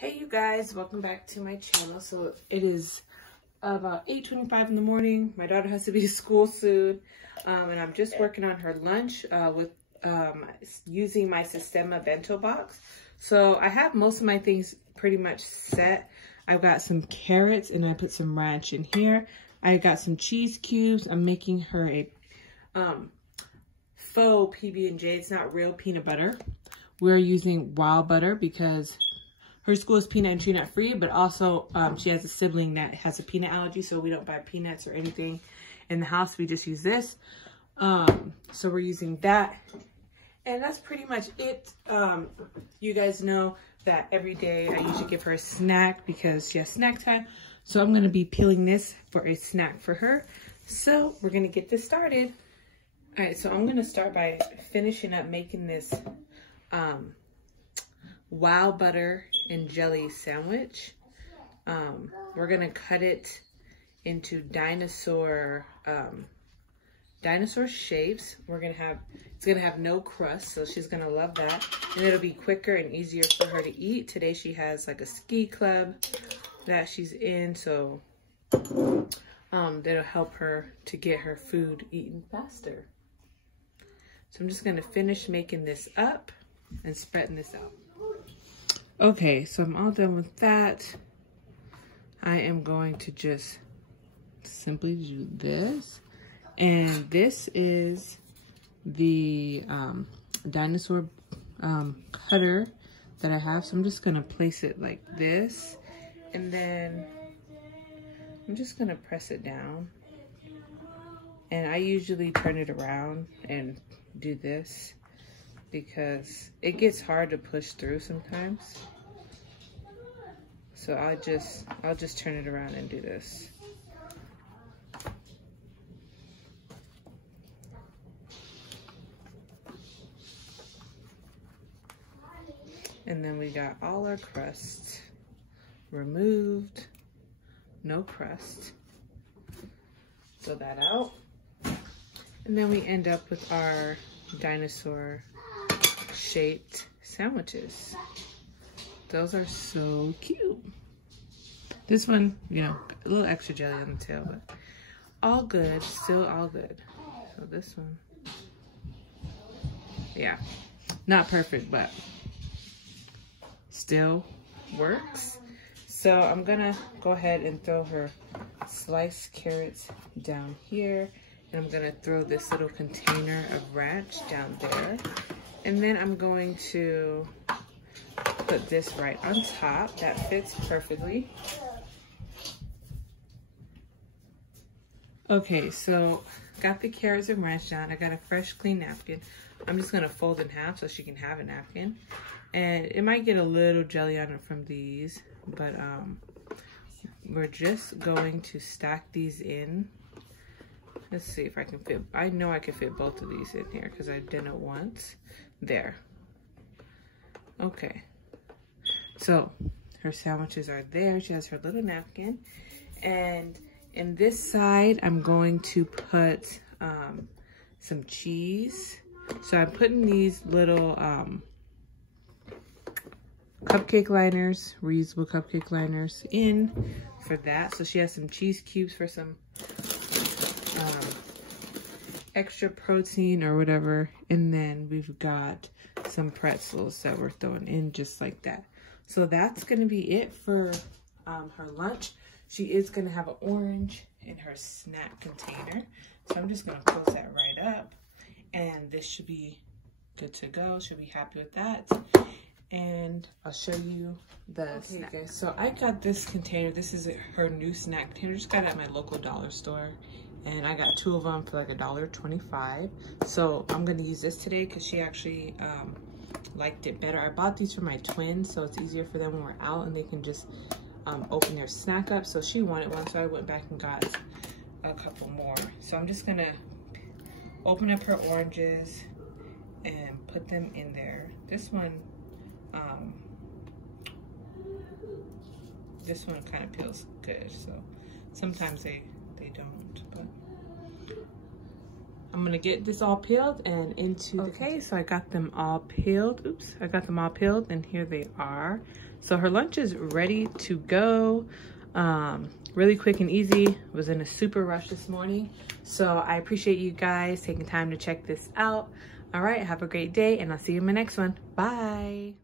Hey you guys, welcome back to my channel. So it is about 8:25 in the morning. My daughter has to be to school soon, and I'm just working on her lunch with using my Systema Bento box. So I have most of my things pretty much set. I've got some carrots and I put some ranch in here. I got some cheese cubes. I'm making her a faux PB&J. It's not real peanut butter. We're using wild butter because her school is peanut and tree nut free, but also she has a sibling that has a peanut allergy, so we don't buy peanuts or anything in the house. We just use this. So we're using that. And that's pretty much it. You guys know that every day I usually give her a snack because she has snack time. So I'm going to be peeling this for a snack for her. So we're going to get this started. All right, so I'm going to start by finishing up making this wild butter and jelly sandwich. We're gonna cut it into dinosaur shapes. It's gonna have no crust, so she's gonna love that, and it'll be quicker and easier for her to eat. Today she has like a ski club that she's in, so that'll help her to get her food eaten faster. So I'm just gonna finish making this up and spreading this out. Okay, so I'm all done with that. I am going to just simply do this. And this is the dinosaur cutter that I have. So I'm just gonna place it like this. And then I'm just gonna press it down. And I usually turn it around and do this, because it gets hard to push through sometimes. So I'll just turn it around and do this. And then we got all our crust removed. No crust. Throw that out. And then we end up with our dinosaur shaped sandwiches. Those are so cute. This one, you know, a little extra jelly on the tail, but all good, still all good. So this one, yeah, not perfect, but still works. So I'm gonna go ahead and throw her sliced carrots down here, and I'm gonna throw this little container of ranch down there. And then I'm going to put this right on top. That fits perfectly. Okay, so got the carrots and ranch down. I got a fresh, clean napkin. I'm just gonna fold in half so she can have a napkin. And it might get a little jelly on it from these, but we're just going to stack these in. Let's see if I can fit, I know I can fit both of these in here because I did it once. There. Okay. So her sandwiches are there. She has her little napkin. And in this side, I'm going to put some cheese. So I'm putting these little cupcake liners, reusable cupcake liners in for that. So she has some cheese cubes for some extra protein or whatever. And then we've got some pretzels that we're throwing in just like that. So that's gonna be it for her lunch. She is gonna have an orange in her snack container. So I'm just gonna close that right up, and this should be good to go. She'll be happy with that. And I'll show you the snack. Okay, so I got this container. This is her new snack container. Just got it at my local dollar store. And I got 2 of them for like $1.25. So I'm gonna use this today because she actually liked it better. I bought these for my twins, so it's easier for them when we're out and they can just open their snack up. So she wanted one, so I went back and got a couple more. So I'm just gonna open up her oranges and put them in there. This one kind of feels good, so sometimes they don't, but I'm gonna get this all peeled and into the container. So I got them all peeled. Oops, I got them all peeled, and here they are. So her lunch is ready to go. Really quick and easy. Was in a super rush this morning. So I appreciate you guys taking time to check this out. All right, have a great day, and I'll see you in my next one. Bye.